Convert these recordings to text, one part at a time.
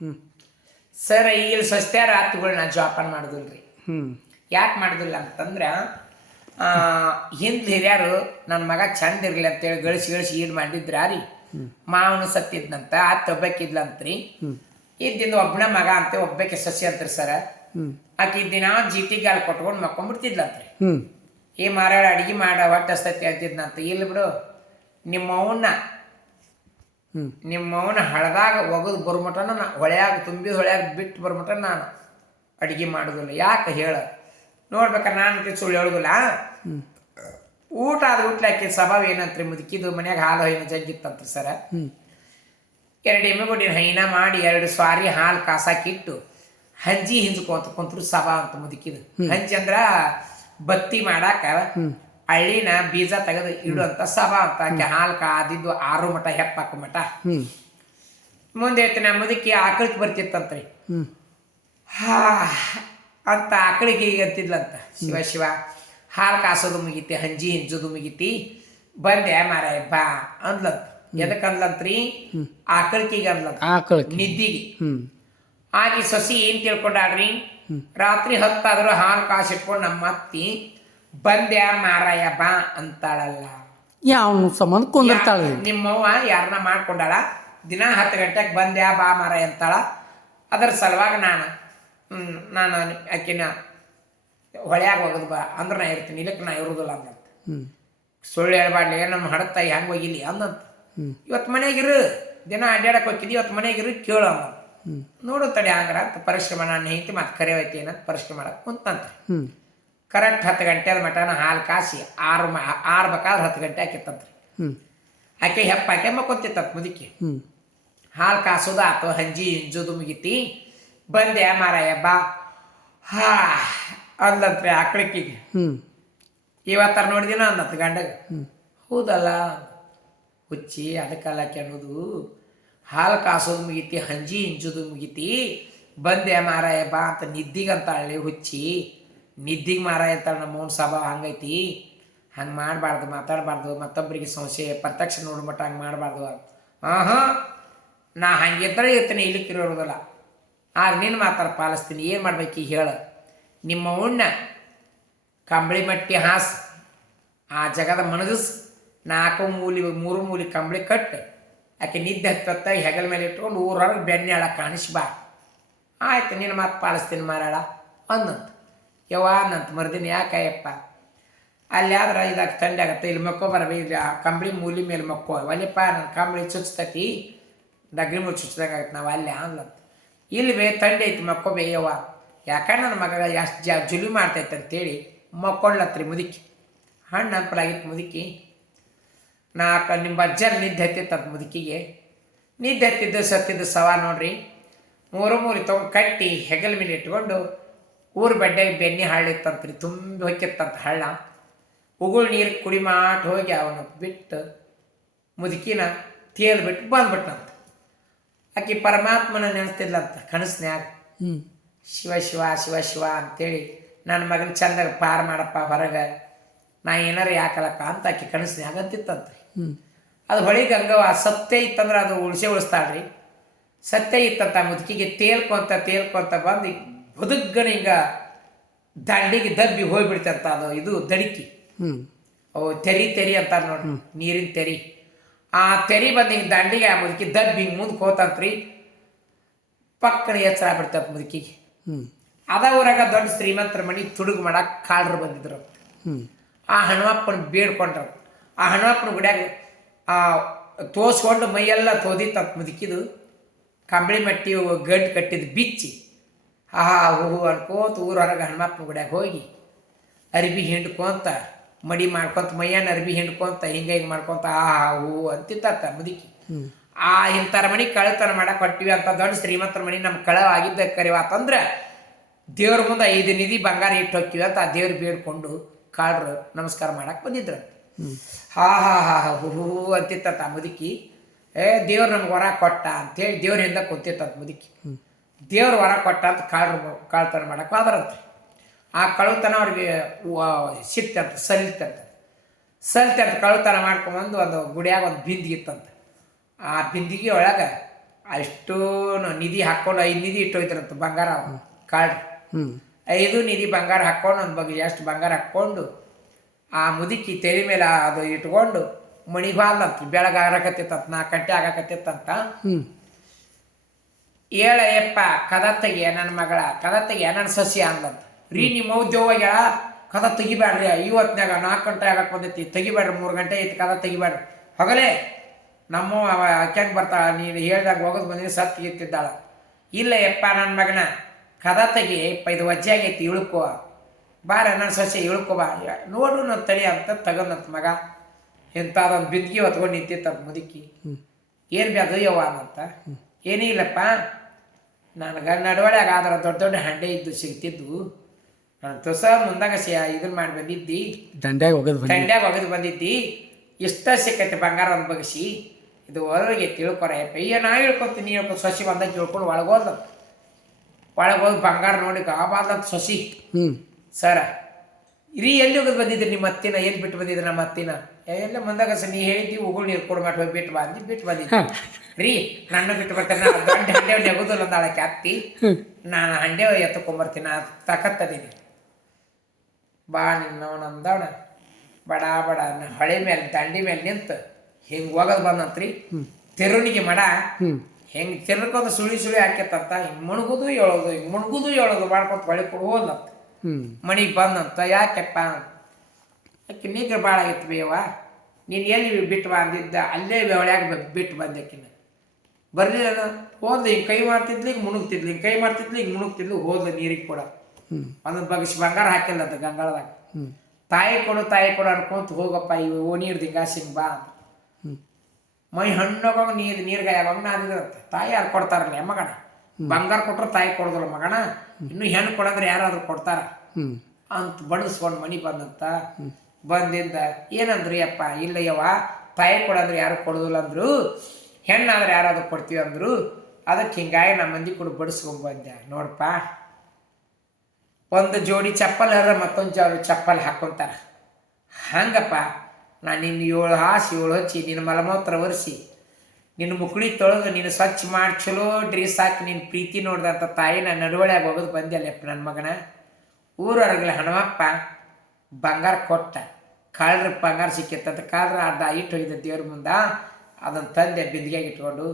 ಹ್ಞೂ ಸರ್ ಇಲ್ಲಿ ಸಸ್ತ್ಯಾರ ರಾತ್ರಿಗಳನ್ನ ಜೋಪಾನ ರೀ ಹ್ಞೂ ಯಾಕೆ ಮಾಡಿದಿಲ್ಲ ಅಂತಂದ್ರೆ ಹಿಂದೆ ಹಿರಿಯರು ನನ್ನ ಮಗ ಚಂದ ಇರಲಿ ಅಂತೇಳಿ ಗಳಿಸಿ ಗಳಿಸಿ ಈಡ್ ಮಾಡಿದ್ರ ರೀ. ಮಾವನು ಸತ್ತಿದ್ನಂತ ಆತ ಒಬ್ಬಕ್ಕಿದ್ಲಂತ್ರಿ ಇದ್ದಿಂದ ಒಬ್ಬನ ಮಗ ಅಂತ ಒಬ್ಬಕ್ಕೆ ಸಸ್ಯ ಅಂತ್ರಿ ಸರ. ಆಕಿ ದಿನ ಜೀತಿ ಗಾಲ್ ಕೊಟ್ಕೊಂಡು ಮಕ್ಕೊಂಡ್ಬಿಡ್ತಿದ್ಲಂತ್ರಿ ಹ್ಞೂ ಈ ಮಾರಾಡ ಅಡಿಗೆ ಮಾಡ ಹೊಟ್ಟೆ ಸತ್ತಿ ಅಂತಿದ್ನಂತ. ಇಲ್ಲಿ ಬಿಡು ನಿಮ್ಮ ಅವನ್ನ ಹ್ಞೂ ನಿಮ್ಮ ಅವನ ಹಳದಾಗ ಒಗದು ಬರ್ಮಟನ ನಾ ಹೊಳೆಯಾಗ ತುಂಬಿದ ಹೊಳೆಯಾಗ ಬಿಟ್ಟು ಬರ್ಮಟ ನಾನು ಅಡುಗೆ ಮಾಡೋದಿಲ್ಲ. ಯಾಕೆ ಹೇಳ? ನೋಡ್ಬೇಕಾರೆ ನಾನು ಸುಳ್ಳು ಹೇಳೋದಿಲ್ಲ. ಊಟ ಆದ ಊಟ್ಲಾಕಿ ಸ್ವಭಾವ ಏನಂತ್ರಿ? ಮುದುಕಿದು ಮನ್ಯಾಗ ಹಾಲು ಹೈನ ಜಗ್ಗಿತ್ತಂತ್ರಿ ಸರ. ಎರಡು ಎರಡು ಎಮ್ಮೆಗುಡಿನ ಹೈನ ಮಾಡಿ ಎರಡು ಸ್ವಾರಿ ಹಾಲು ಕಾಸಾಕಿಟ್ಟು ಹಂಜಿ ಹಿಂಜ್ಕೊಂತ ಕುಂತ್ರು ಸಭಾ ಅಂತ ಮುದುಕಿದು. ಹಂಜಿ ಅಂದ್ರ ಬತ್ತಿ ಮಾಡಾಕ ಹಳ್ಳಿನ ಬೀಜ ತೆಗೆದು ಇಡುವಂತ ಸಭಾ ಅಂತ ಆಕೆ ಹಾಲು ಕಾದಿದ್ದು ಆರು ಮಠ ಹೆಪ್ಪಾಕು ಮಠ. ಮುಂದೆ ಹೇಳ್ತೀನಿ ಮುದುಕಿ ಆಕಳಕ್ಕೆ ಬರ್ತಿತ್ತಂತ್ರಿ. ಹಾ ಅಂತ ಆಕಳಿಗೆ ಈಗ ಅಂತಿದ್ಲಂತ. ಶಿವ ಶಿವ ಹಾಲು ಕಾಸೋದು ಮುಗಿತಿ ಹಂಜಿ ಹಿಂಜೋದು ಮುಗಿತಿ. ಬಂದೆ ಮಾರಾಯ ಬಾ ಅಂದ್ಲಂತ. ಎದಕ್ ಅಂದ್ಲಂತ್ರಿ? ಆಕಳಿಗೆ ಅಂದ್ಲಂತ. ನಿದ್ದಿಗೆ. ಆಗಿ ಸೊಸಿ ಏನ್ ತಿಳ್ಕೊಂಡಾಡ್ರಿ ರಾತ್ರಿ ಹತ್ತಾದ್ರೂ ಹಾಲು ಕಾಸಿಟ್ಕೊಂಡು ನಮ್ಮ ಅತ್ತಿ ಬಂದ್ಯಾ ಮಾರಾಯ ಬಾ ಅಂತಾಳಲ್ಲ. ಯಾವ ಸಂಬಂಧ ಕುಂದಿರ್ತಾಳೆ. ರೀ ನಿಮ್ಮವ್ವ ಯಾರನ್ನ ಮಾಡ್ಕೊಂಡಾಳ? ದಿನ ಹತ್ತು ಗಂಟೆಗೆ ಬಂದ್ಯಾ ಬಾ ಮಾರಾಯ ಅಂತಾಳ. ಅದರ ಸಲುವಾಗಿ ನಾನು ನಾನು ಆಕಿನ ಹೊಳ್ಯಾಗ ಹೋಗೋದು ಬಾ ಅಂದ್ರೆ ನಾ ಇರ್ತೀನಿ ಇಲ್ಲಕ್ಕೆ ನಾ ಇರೋದಿಲ್ಲ ಅಂದ ಹ್ಞೂ ಸುಳ್ಳು ಹೇಳ್ಬಾಡ್ಲಿ ನಮ್ಮ ಹಡತ್ತ ಹೆಂಗೆ ಹೋಗಿಲಿ ಅಂದಂತ. ಹ್ಞೂ ಇವತ್ತು ಮನೆಗಿರು ದಿನ ಅಡ್ಡಾಡಕ್ಕೆ ಹೋಗಿದ್ದಿ ಇವತ್ತು ಮನೆಗಿರು ಕೇಳು ಅಂದ ಹ್ಞೂ ನೋಡು ತಡೆ ಹಂಗಾರ ಅಂತ ಪರಿಶ್ರಮ ನಾನು ಹೆಂಡತಿ ಮತ್ತೆ ಕರೆ ಹೋಯ್ತಿ ಏನಂತ ಪರಿಶ್ರಮ ಮಾಡಕ್ಕೆ ಕುಂತಂತ. ಹ್ಞೂ ಕರೆಕ್ಟ್ ಹತ್ತು ಗಂಟೆ ಮಟನ ಹಾಲು ಕಾಸಿ ಆರು ಮ ಆರು ಬೇಕಾದ್ರೆ ಹತ್ತು ಗಂಟೆ ಆಕಿತ್ತಂತ್ರಿ ಹ್ಞೂ ಆಕೆ ಹೆಪ್ಪ ಆಕೆ ಮಕ್ಕೊಂತಿತ್ತಂತ ಮುದುಕಿ. ಹ್ಞೂ ಹಾಲು ಕಾಸೋದು ಆತು ಹಂಜಿ ಹಿಂಜೋದು ಮುಗಿತಿ ಬಂದೆ ಮಾರಾಯ ಬಾ. ಹಾ ಅಂದಂತ್ರಿ ಆಕಳಿಕಿಗೆ ಇವತ್ತಾರ ಇವತ್ತರ ನೋಡಿದಿನ ಅಂದತ್ ಗಂಡಗ. ಹ್ಞೂ ಹೌದಲ್ಲ ಹುಚ್ಚಿ ಅದಕ್ಕಲ್ಲ ಕೆಣದು ಹಾಲು ಕಾಸೋದು ಮುಗಿತಿ ಹಂಜಿ ಹಿಂಜೋದು ಮುಗಿತಿ ಬಂದೆ ಮಾರಾಯ ಬಾ ಅಂತ ನಿದ್ದಿಗಂತಾಳಿ ಹುಚ್ಚಿ. ನಿದ್ದಿಗೆ ಮಾರ ಅಂತಾಳೆ ನಮ್ಮ ಮೌನ ಸ್ವಭಾವ ಹಂಗೈತಿ. ಹಂಗೆ ಮಾಡಬಾರ್ದು, ಮಾತಾಡಬಾರ್ದು ಮತ್ತೊಬ್ಬರಿಗೆ ಸಂಶಯ ಪ್ರತ್ಯಕ್ಷ ನೋಡ್ಬಿಟ್ಟು ಹಂಗೆ ಮಾಡಬಾರ್ದು ಹಾಂ ಹಾಂ ನಾ ಹಂಗಿದ್ರೆ ಇರ್ತೀನಿ ಇಲ್ಲಿಕ್ಕಿರೋದಿಲ್ಲ ಆಗ ನಿನ್ನ ಮಾತಾಡ ಪಾಲಿಸ್ತೀನಿ, ಏನು ಮಾಡ್ಬೇಕು ಈಗ ಹೇಳು. ನಿಮ್ಮ ಉಣ್ಣ ಕಂಬಳಿ ಮಟ್ಟಿ ಹಾಸ್, ಆ ಜಗದ ಮನಗಸ್ ನಾಲ್ಕು ಮೂಲಿ, ಮೂರು ಮೂಲಿ ಕಂಬಳಿ ಕಟ್ಟ ಆಕೆ ನಿದ್ದೆ ಹತ್ತತ್ತ, ಹೆಗಲ ಮೇಲೆ ಇಟ್ಕೊಂಡು ಊರೊಳಗೆ ಬೆಣ್ಣೆ ಹೇಳ ಕಾಣಿಸಿ ಬಾ ಆಯ್ತು ನಿನ್ನ ಮಾತು ಪಾಲಿಸ್ತೀನಿ ಮಾರಾಳ ಅಂದಂತ ಯವ್ವ ಅನ್ನಂತ ಮರುದಿನ ಯಾಕಯ್ಯಪ್ಪ ಅಲ್ಲಿ ಆದ್ರೆ ಇದಾಗ ಥಂಡಿ ಆಗತ್ತೆ, ಇಲ್ಲಿ ಮಕ್ಕೋ ಬರಬಿ, ಇಲ್ಲಿ ಆ ಕಂಬಳಿ ಮೂಲಿ ಮೇಲೆ ಮಕ್ಕೋ ಒಲಿಪ್ಪ ನನ್ನ ಕಂಬಳಿ ಚುಚ್ತತಿ ದಗ್ರಿ ಮೂಲ ಚುಚ್ಚಿದಾಗತ್ತೆ ನಾವು ಅಲ್ಲಿ ಅಂದ್ಲಂತ ಇಲ್ಲಿ ಬೇ ಥಂಡಿ ಐತಿ ಮಕ್ಕೋ ಬೇಯವ್ವ ಯಾಕಂದ್ರೆ ನನ್ನ ಮಗ ಎಷ್ಟು ಜಾ ಜುಲಿ ಮಾಡ್ತೈತೆ ಅಂತೇಳಿ ಮಕ್ಕೊಳ್ಳತ್ರಿ ಮುದುಕಿ. ಹಣ್ಣು ಹಂಪಲಾಗಿತ್ತು ಮುದುಕಿ. ನಾಲ್ಕು ನಿಮ್ಮ ಅಜ್ಜರ ನಿದ್ದೆ ಹತ್ತಿತ್ತಂತ ಮುದುಕಿಗೆ. ನಿದ್ದೆ ಹತ್ತಿದ್ದು ಸತ್ತಿದ್ದು ಸವಾ ನೋಡ್ರಿ. ಮೂರು ಮೂರು ತೊಗೊಂಡು ಕಟ್ಟಿ ಹೆಗಲ ಮೇಲೆ ಇಟ್ಕೊಂಡು ಊರು ಬೆಡ್ಡೆಗೆ ಬೆನ್ನಿ ಹಳ್ಳಿತ್ತಂತ್ರಿ ತುಂಬಿ ಹೊಕ್ಕಿತ್ತಂತ ಹಳ್ಳ. ಉಗುಳು ನೀರು ಕುಡಿ ಮಾಟ್ ಹೋಗಿ ಅವನು ಬಿಟ್ಟು ಮುದುಕಿನ ತೇಲ್ ಬಿಟ್ಟು ಬಂದ್ಬಿಟ್ಟಂತ ಆಕಿ ಪರಮಾತ್ಮನ ನೆನೆಸ್ತಿದ್ಲಂತ ಕನಸ್ನ್ಯಾಗ. ಶಿವ ಶಿವ ಶಿವ ಶಿವ ಅಂತೇಳಿ ನನ್ನ ಮಗನ ಚಂದಾಗ ಪಾರು ಮಾಡಪ್ಪ ಹೊರಗೆ ನಾ ಏನಾರು ಯಾಕಲ್ಲಪ್ಪ ಅಂತ ಆಕಿ ಕನಸ್ನ್ಯಾಗ ಅಂತಿತ್ತಂತ್ರಿ. ಹ್ಞೂ ಅದು ಹೊಳಿ ಗಂಗವ ಸತ್ಯ ಇತ್ತಂದ್ರೆ ಅದು ಉಳಿಸೇ ಉಳಿಸ್ತಾಳ್ರಿ. ಸತ್ಯ ಇತ್ತಂತ ಮುದುಕಿಗೆ ತೇಲ್ಕೊಂತ ತೇಲ್ಕೊಂತ ಬಂದು ಬದುಕನ ಹಿಂಗ ದಂಡಿಗೆ ದಬ್ಬಿ ಹೋಗ್ಬಿಡ್ತಂತ ಅದು ಇದು ದಡಿಕಿ. ಹ್ಞೂ ಅವು ತೆರಿ ತೆರಿ ಅಂತಾರೆ ನೋಡಿ ನೀರಿನ ತೆರಿ. ಆ ತೆರಿ ಬಂದ ಹಿಂಗೆ ದಂಡಿಗೆ ಆ ಮುದುಕಿ ದಬ್ಬಿ ಹಿಂಗೆ ಮುಂದೆ ಹೋತಂತ್ರಿ ಪಕ್ಕನ ಎಚ್ಚರ ಆಗ್ಬಿಡ್ತಂತ ಮುದುಕಿಗೆ. ಹ್ಞೂ ಅದ ಊರಾಗ ದೊಡ್ಡ ಶ್ರೀಮಂತರ ಮನೆ ತುಡುಗು ಮಾಡಕ್ಕೆ ಕಾಡ್ರು ಬಂದಿದ್ರು. ಹ್ಞೂ ಆ ಹನುಮಪ್ಪನ ಬೇಡ್ಕೊಂಡ್ರು. ಆ ಹನುಮಪ್ಪನ ಗುಡಿಯಾಗ ಆ ತೋಸ್ಕೊಂಡು ಮೈಯೆಲ್ಲ ತೋದಿತ್ತಂತ ಮುದುಕಿದು. ಕಂಬಳಿ ಮಟ್ಟಿ ಗಂಟು ಕಟ್ಟಿದ ಬಿಚ್ಚಿ. ಆಹಾ ಹೂ ಅನ್ಕೋತ ಊರ ಹೊರಗೆ ಹನುಮಪ್ಪನ ಗುಡಿಯಾಗ ಹೋಗಿ ಅರಿಬಿ ಹಿಂಡ್ಕೊಂತ ಮಡಿ ಮಾಡ್ಕೊಂತ ಮೈಯನ್ನು ಅರ್ಬಿ ಹಿಂಡ್ಕೊಂತ ಹಿಂಗೆ ಹಿಂಗೆ ಮಾಡ್ಕೊಂತ ಆಹಾ ಹೂ ಅಂತಿತ್ತ ಮುದುಕಿ ಆ ಇಂಥರ ಮನೆ ಕಳತನ ಮಾಡಕ್ಕೆ ಹೊಟ್ಟಿವಿ ಅಂತ ದೊಡ್ಡ ಶ್ರೀಮಂತರ ಮಣಿ ನಮ್ಮ ಕಳ ಆಗಿದ್ದ ಕರಿವಾತಂದ್ರೆ ದೇವ್ರ ಮುಂದೆ ಐದು ನಿಧಿ ಬಂಗಾರ ಇಟ್ಟು ಹೋಗ್ತೀವಿ ಅಂತ ಆ ದೇವ್ರು ಬೇಡ್ಕೊಂಡು ಕಾಳ್ರು ನಮಸ್ಕಾರ ಮಾಡಕ್ಕೆ ಬಂದಿದ್ರು. ಹಾ ಹಾ ಹಾ ಹಾ ಹೂ ಹೂ ಅಂತಿತ್ತ ಮುದುಕಿ. ಏ ದೇವ್ರು ನಮ್ಗೆ ವರ ಕೊಟ್ಟ ಅಂತೇಳಿ ದೇವ್ರ ಹಿಂದೆ ಕುಂತಿತ್ತಂತ ಮುದುಕಿ. ದೇವ್ರ ವರ ಕೊಟ್ಟ ಅಂತ ಕಾಳ್ರು ಕಾಳ್ತನ ಮಾಡಕ್ಕೆ ಹೋದ್ರಂತೆ ಆ ಕಳುತನ ಅವ್ರಿಗೆ ಸಿಕ್ತಂತ ಸಲಿತಂತ. ಸಲ್ತಂತ ಕಳುತನ ಮಾಡ್ಕೊಂಬಂದು ಒಂದು ಗುಡಿಯಾಗ ಒಂದು ಬಿಂದಿಗೆ ಇತ್ತಂತ. ಆ ಬಿಂದಿಗೆ ಒಳಗೆ ಅಷ್ಟೂ ನಿಧಿ ಹಾಕ್ಕೊಂಡು ಐದು ನಿಧಿ ಇಟ್ಟೋಯ್ತಾರಂತ ಬಂಗಾರ ಕಾಳು ಐದು ನಿಧಿ ಬಂಗಾರ ಹಾಕ್ಕೊಂಡು ಒಂದು ಬಗ್ಗೆ ಎಷ್ಟು ಬಂಗಾರ ಹಾಕ್ಕೊಂಡು ಆ ಮುದುಕಿ ತೆರೆ ಮೇಲೆ ಅದು ಇಟ್ಕೊಂಡು ಮಣಿಬಾಲ್ದಂತ ಬೆಳಗ್ಗೆ ಆಗಕತ್ತಿತ್ತಂತ ನಾಲ್ಕು ಗಂಟೆ ಆಗಕತ್ತಿತ್ತಂತ ಹ್ಞೂ ಏಳ ಯಪ್ಪ ಕದ ತೆಗಿಯ ನನ್ನ ಮಗಳ ಕದ ತೆಗಿಯ ನನ್ನ ಸಸ್ಯ ಅಂದಂತ. ರೀ ನಿಮ್ಮ ಉದ್ಯೋಗ ಕದ ತೆಗಿಬೇಡ್ರಿ ಇವತ್ತಿನಾಗ ನಾಲ್ಕು ಗಂಟೆ ಆಗಕ್ಕೆ ಬಂದೈತಿ ತೆಗಿಬೇಡ್ರಿ ಮೂರು ಗಂಟೆ ಐತಿ ಕದ ತೆಗಿಬೇಡ್ರಿ ಹೊಗಲೇ ನಮ್ಮ ಅವ ಅಕ್ಯಾಂಗ ಬರ್ತಾಳ ನೀನು ಹೇಳ್ದಾಗ ಹೋಗೋದು ಬಂದಿನಿ ಸತ್ತು ಇತ್ತಿದ್ದಾಳ ಇಲ್ಲ ಯಪ್ಪ ನನ್ನ ಮಗನ ಕದ ತೆಗಿ ಯಪ್ಪ ಇದು ವಜ್ಜೆ ಆಗೈತಿ ಇಳ್ಕೋ. ಬಾರ ನನ್ನ ಸಸ್ಯ ಇಳ್ಕೋ ಬಾ. ನೋಡು ನಾನು ತಡಿ ಅಂತ ತಗೊಂಡಂತ ಮಗ. ಇಂಥದೊಂದು ಬಿದ್ಗಿ ಹೊತ್ಕೊಂಡು ನಿಂತಿತ್ತು ಮುದುಕಿ. ಏನು ಬೇಕು ಯವ್ವ ಅಂತ ಏನೂ ಇಲ್ಲಪ್ಪ? ನನಗೆ ನಡವಳ್ಯಾಗ ಆದ್ರೆ ದೊಡ್ಡ ದೊಡ್ಡ ಹಂಡೆ ಇದ್ದು ಸಿಗ್ತಿದ್ವು. ನಾನು ತುಸ ಮುಂದಾಗ ಸಿ ಇದನ್ನ ಮಾಡಿ ಬಂದಿದ್ದಿ. ದಂಡ್ಯಾಗ ಹೋಗೋದು ದಂಡ್ಯಾಗ ಹೋಗೋದು ಒಗದು ಬಂದಿದ್ದಿ. ಇಷ್ಟ ಸಿಕ್ಕೈತೆ ಬಂಗಾರ ಒಂದು ಬಗ್ಸಿ ಇದು ಹೊರಗೆ ತಿಳ್ಕೊರ ಅಯ್ಯ ನಾ ಹೇಳ್ಕೊತೀನಿ ಹೇಳ್ಕೊ ಸೊಸಿ ಬಂದಾಗ ತಿಳ್ಕೊಂಡು ಒಳಗೋದ. ಒಳಗೋದು ಬಂಗಾರ ನೋಡಿ ಗಾಬಾದಂತ ಸೊಸಿ. ಹ್ಞೂ ಸರ ಇರೀ ಎಲ್ಲಿ ಹೋಗೋದು ಬಂದಿದ್ರಿ ನಿಮ್ಮ ಅತ್ತಿನ? ಎಲ್ಲಿ ಬಿಟ್ಟು ಬಂದಿದ್ರಿ ನಮ್ಮ ಅತ್ತಿನ? ಎಲ್ಲ ಬಂದಾಗ ಸ ನೀ ಹೇಳ್ತಿ ಉಗುಳು ನೀರು ಕೊಡು ಮಾಡಿ ಹೋಗಿ ಬಿಟ್ಟು ಬಂದು ಬಿಟ್ಟು ಬಂದಿದ್ದೆ ರೀ ನನ್ನ ಬಿಟ್ಟು ಬರ್ತಾರೆ ನಾನು ದೊಡ್ಡ ಹಂಡೆ ನೆಗುದಿಲ್ಲ ಅಂದಾಳಕ್ಕೆ ಅತ್ತಿ. ನಾನು ಹಂಡೆ ಎತ್ತಕೊಂಬರ್ತೀನಿ ನಾ ತಕತ್ತದೀನಿ. ಬಾ ನಿನ್ನವನ ಅಂದವನ ಬಡ ಬಡ ಹೊಳೆ ಮೇಲೆ ದಂಡಿ ಮೇಲೆ ನಿಂತು ಹಿಂಗೆ ಹೋಗೋದು ಬಂದಂತ್ರಿ. ತೆರುಣಿಗೆ ಮಡ. ಹೆಂಗೆ ತಿರ್ಕೊಂಡು ಸುಳಿ ಸುಳಿ ಹಾಕ್ಯತ್ತಂತ ಹಿಂಗೆ ಮುಣಗುದು ಹೇಳೋದು ಹಿಂಗೆ ಮುಣಗುದು ಹೇಳೋದು ಮಾಡ್ಕೊತ ಹೊಳೆ ಕೊಡು ಹೋದಂತ ಮಣಿಗೆ ಬಂದಂತ ಯಾಕೆಪ್ಪ ಆಕೆ ನೀಗ್ರ ಭಾಳ ಆಗಿತ್ತು ಬೇವ ನೀನು ಎಲ್ಲಿ ಬಿಟ್ಟು ಬಂದಿದ್ದ ಅಲ್ಲೇ ಬೆವಳ್ಯಾಗ ಬಿಟ್ಟು ಬಂದೆ ಆಕಿನ. ಬರ್ಲಿಲ್ಲ ಹೋದ್ಲು ಹಿಂಗೆ ಕೈ ಮಾಡ್ತಿದ್ಲು ಹಿಂಗೆ ಮುಣುಗ್ತಿದ್ಲು ಹಿಂಗೆ ಕೈ ಮಾಡ್ತಿದ್ಲು ಹಿಂಗೆ ಮುಣುಗ್ತಿದ್ಲು ಹೋದ್ಲು ನೀರಿಗೆ ಕೊಡ. ಅದನ್ನ ಬಗ್ಸಿ ಬಂಗಾರ ಹಾಕಿಲ್ಲ ಅದು ಗಂಗಾಳದಾಗ. ತಾಯಿ ಕೊಡು ತಾಯಿ ಕೊಡು ಅನ್ಕೊಂತ ಹೋಗಪ್ಪ ಇವು ಓ ನೀರು ದಿಂಗಾಸಿಂಗ್ ಬಾ ಅಂತ. ಮೈ ಹಣ್ಣೋಗ ನೀರು ನೀರ್ಗ ಯಾವಾಗ ನಾದಿದ್ರಂತೆ ತಾಯಿ ಯಾರು ಕೊಡ್ತಾರಲ್ಲ ಮಗಣ ಬಂಗಾರ ಕೊಟ್ಟರು ತಾಯಿ ಕೊಡೋದಿಲ್ಲ ಮಗಣ ಇನ್ನು ಹೆಣ್ಣು ಕೊಡಂದ್ರೆ ಯಾರಾದ್ರೂ ಕೊಡ್ತಾರ? ಅಂತ ಬಡಿಸ್ಕೊಂಡು ಮನಿ ಬಂದಂತ. ಬಂದಿಂದ ಏನಂದ್ರಿ ಅಪ್ಪ ಇಲ್ಲ ಯವ್ವ ತಾಯಿ ಕೊಡಂದ್ರೆ ಯಾರು ಕೊಡೋದಿಲ್ಲ ಅಂದ್ರು ಹೆಣ್ಣಾದ್ರೆ ಯಾರಾದ್ರು ಕೊಡ್ತೀವಿ ಅಂದ್ರು, ಅದಕ್ಕೆ ಹಿಂಗಾಗಿ ನಮ್ಮ ಮಂದಿ ಕೂಡ ಬಡಿಸ್ಕೊಂಡ್ ಬಂದೆ. ನೋಡಪ್ಪ ಒಂದು ಜೋಡಿ ಚಪ್ಪಲ್ ಹರ ಮತ್ತೊಂದು ಜೋಡಿ ಚಪ್ಪಲ್ ಹಾಕ್ಕೊಂತಾರೆ ಹಂಗಪ್ಪ, ನಾನು ನಿನ್ನ ಏಳು ಹಾಸಿ, ಏಳು ಹಚ್ಚಿ ನಿನ್ನ ಮಲಮೂತ್ರ ಒರೆಸಿ ನಿನ್ನ ಮುಕ್ಳಿ ತೊಳೆದು ನೀನು ಸ್ವಚ್ಛ ಮಾಡಿ ಚಲೋ ಡ್ರೆಸ್ ಹಾಕಿ ನಿನ್ನ ಪ್ರೀತಿ ನೋಡ್ದಂಥ ತಾಯಿ ನನ್ನ ನಡುವಳ್ಯಾಗ ಹೋಗೋದು ಬಂದ್ಯಲ್ಲಪ್ಪ ನನ್ನ ಮಗನ. ಊರೊರಗಲ ಹಣಮಪ್ಪ ಬಂಗಾರ ಕೊಟ್ಟ ಕಳ್ರ ಬಂಗಾರ ಸಿಕ್ಕಿತ್ತಂತ ಕಳ್ರ ಅರ್ಧ ಇಟ್ಟು ಹೋಗಿದ್ದ ದೇವ್ರ ಮುಂದೆ ಅದನ್ನು ತಂದೆ ಬಿಂದಿಗೆಗೆ ಇಟ್ಕೊಂಡು,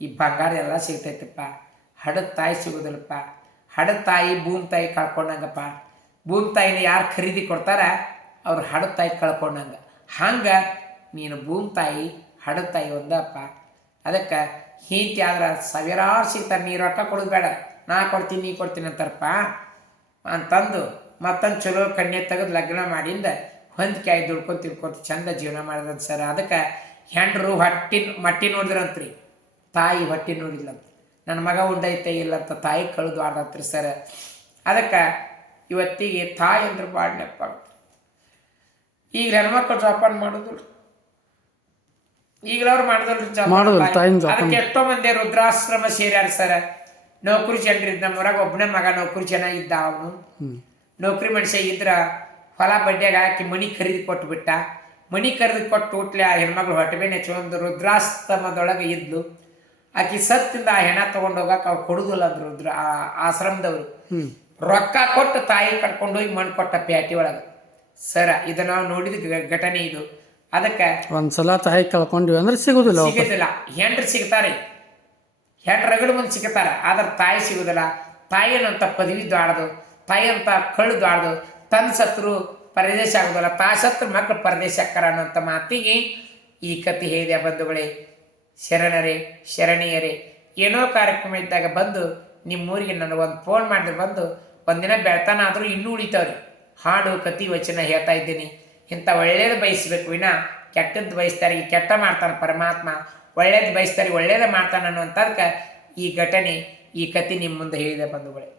ಈ ಬಂಗಾರ ಎಲ್ಲ ಸಿಗ್ತೈತಪ್ಪ, ಹಡದ ತಾಯಿ ಸಿಗೋದಿಲ್ಲಪ್ಪ, ಹಡದ ತಾಯಿ ಭೂಮಿ ತಾಯಿ ಕಳ್ಕೊಂಡಂಗಪ್ಪ, ಭೂಮಿ ತಾಯಿನ ಯಾರು ಖರೀದಿ ಕೊಡ್ತಾರ ಅವ್ರು ಹಡದ ತಾಯಿ ಕಳ್ಕೊಂಡಂಗೆ, ಹಂಗೆ ನೀನು ಭೂಮಿ ತಾಯಿ, ಹಡದ ತಾಯಿ ಒಂದಪ್ಪ, ಅದಕ್ಕೆ ಹೀಂತಿ ಆದ್ರೆ ಸಾವಿರಾರು ಸಿಗ್ತಾರೆ, ನೀ ರೊಕ್ಕ ಕೊಡೋದು ಬೇಡ, ನಾ ಕೊಡ್ತೀನಿ, ನೀ ಕೊಡ್ತೀನಿ ಅಂತಾರಪ್ಪ. ಅಂತಂದು ಮತ್ತೊಂದು ಚಲೋ ಕಣ್ಣೆ ತೆಗೆದು ಲಗ್ನ ಮಾಡಿಂದ ಹೊಂದಿಕೆ ಆಗಿ ದುಡ್ಕೊಂಡು ತಿಳ್ಕೊಂತ ಚಂದ ಜೀವನ ಮಾಡಿದಂತ ಸರ್. ಅದಕ್ಕೆ ಹೆಂಡ್ರು ಹೊಟ್ಟಿ ಮಟ್ಟಿ ನೋಡಿದ್ರಂತ್ರಿ. ತಾಯಿ ಹೊಟ್ಟಿ ನೋಡಿಲ್ಲಂತ ನನ್ನ ಮಗ ಉಂಡೈತೆ ಇಲ್ಲ ಅಂತ ತಾಯಿ ಕಳೆದು ಸರ್. ಅದಕ್ಕೆ ಇವತ್ತಿಗೆ ತಾಯಿ ಅಂದ್ರೆ ಭಾಳ ನೆಪ್ಪಾಗುತ್ತೆ ಈಗ ಹೆಣ್ಮಕ್ಳು ಜೋಪಾನ ಮಾಡೋದಿಲ್ಲ ಈಗಲವ್ರು ಮಾಡಿದ್ರು. ಅದಕ್ಕೆ ಎಷ್ಟೋ ಮಂದಿ ರುದ್ರಾಶ್ರಮ ಸೇರ್ಯಾರ ಸರ್. ನೌಕರಿ ಜನರಿದ್ದ ನಮ್ಮೂರಾಗ ಒಬ್ಬನೇ ಮಗ ನೌಕರಿ ಜನ ಇದ್ದ ಅವನು. ನೌಕರಿ ಮನುಷ್ಯ ಇದ್ರ ಹೊಲ ಬಡ್ಡೆಗೆ ಹಾಕಿ ಮಣಿ ಖರೀದಿ ಕೊಟ್ಟು ಮಣಿ ಖರೀದಿ ಕೊಟ್ಟು ಹುಟ್ಲೆ ಆ ಹೆಣ್ಮಗಳು ಹೊಟ್ಟೆ ನೆಚ್ಚೊಂದು ರುದ್ರಾಸ್ತಮದೊಳಗೆ ಇದ್ಲು. ಆಕಿ ಸತ್ತಿಂದ ಆ ಹೆಣ ತಗೊಂಡು ಹೋಗಕ್ಕೆ ಅವ್ರು ಕೊಡುದಿಲ್ಲ ಅಂದ್ರು ರುದ್ರ ಆ ಆಶ್ರಮದವರು. ರೊಕ್ಕ ಕೊಟ್ಟು ತಾಯಿ ಕಟ್ಕೊಂಡು ಹೋಗಿ ಮಣ್ಣು ಕೊಟ್ಟ ಪ್ಯಾಟಿ ಒಳಗೆ. ಸರ ಇದು ನಾವು ನೋಡಿದ ಘಟನೆ ಇದು. ಅದಕ್ಕೆ ಒಂದ್ಸಲ ತಾಯಿ ಕಳ್ಕೊಂಡ್ವಿ ಅಂದ್ರೆ ಸಿಗುದಿಲ್ಲ ಸಿಗುದಿಲ್ಲ. ಹೆಂಡ್ರು ಸಿಗ್ತಾರೆ. ಹೆಂಡ್ರು ರಗಡ ಮುಂದೆ ಸಿಗ್ತಾರ. ಆದ್ರೆ ತಾಯಿ ಸಿಗುದಿಲ್ಲ. ತಾಯಿನಂತ ಪದವಿ ದಾಡ್ದು ತಾಯಿ ಅಂತ ಕಳ್ಳು ದಾಡ್ದು ತನ್ನ ಸತ್ರು ಪರದೇಶ ಆಗೋದಲ್ಲ ತಾ ಸತ್ರು ಮಕ್ಕಳು ಪರದೇಶ ಅಕ್ಕರ ಅನ್ನೋಂಥ ಮಾತಿಗೆ ಈ ಕತೆ ಹೇಳಿದೆ ಬಂಧುಗಳೇ. ಶರಣರೇ, ಶರಣೀಯರೇ, ಏನೋ ಕಾರ್ಯಕ್ರಮ ಇದ್ದಾಗ ಬಂದು ನಿಮ್ಮೂರಿಗೆ ನನಗೆ ಒಂದು ಫೋನ್ ಮಾಡಿದ್ರೆ ಬಂದು ಒಂದಿನ ಬೆಳ್ತಾನ ಆದರೂ ಇನ್ನೂ ಉಳಿತಾವ್ರಿ. ಹಾಡು ಕತಿ ವಚನ ಹೇಳ್ತಾ ಇದ್ದೀನಿ. ಇಂಥ ಒಳ್ಳೇದು ಬಯಸ್ಬೇಕು ವಿನ. ಕೆಟ್ಟದ್ದು ಬಯಸ್ತಾರೆ ಕೆಟ್ಟ ಮಾಡ್ತಾನೆ ಪರಮಾತ್ಮ. ಒಳ್ಳೇದು ಬಯಸ್ತಾರೆ, ಒಳ್ಳೇದು ಮಾಡ್ತಾನೆ ಅನ್ನುವಂಥದ್ಕೆ ಈ ಘಟನೆ, ಈ ಕತೆ ನಿಮ್ಮ ಮುಂದೆ ಹೇಳಿದೆ ಬಂಧುಗಳೇ.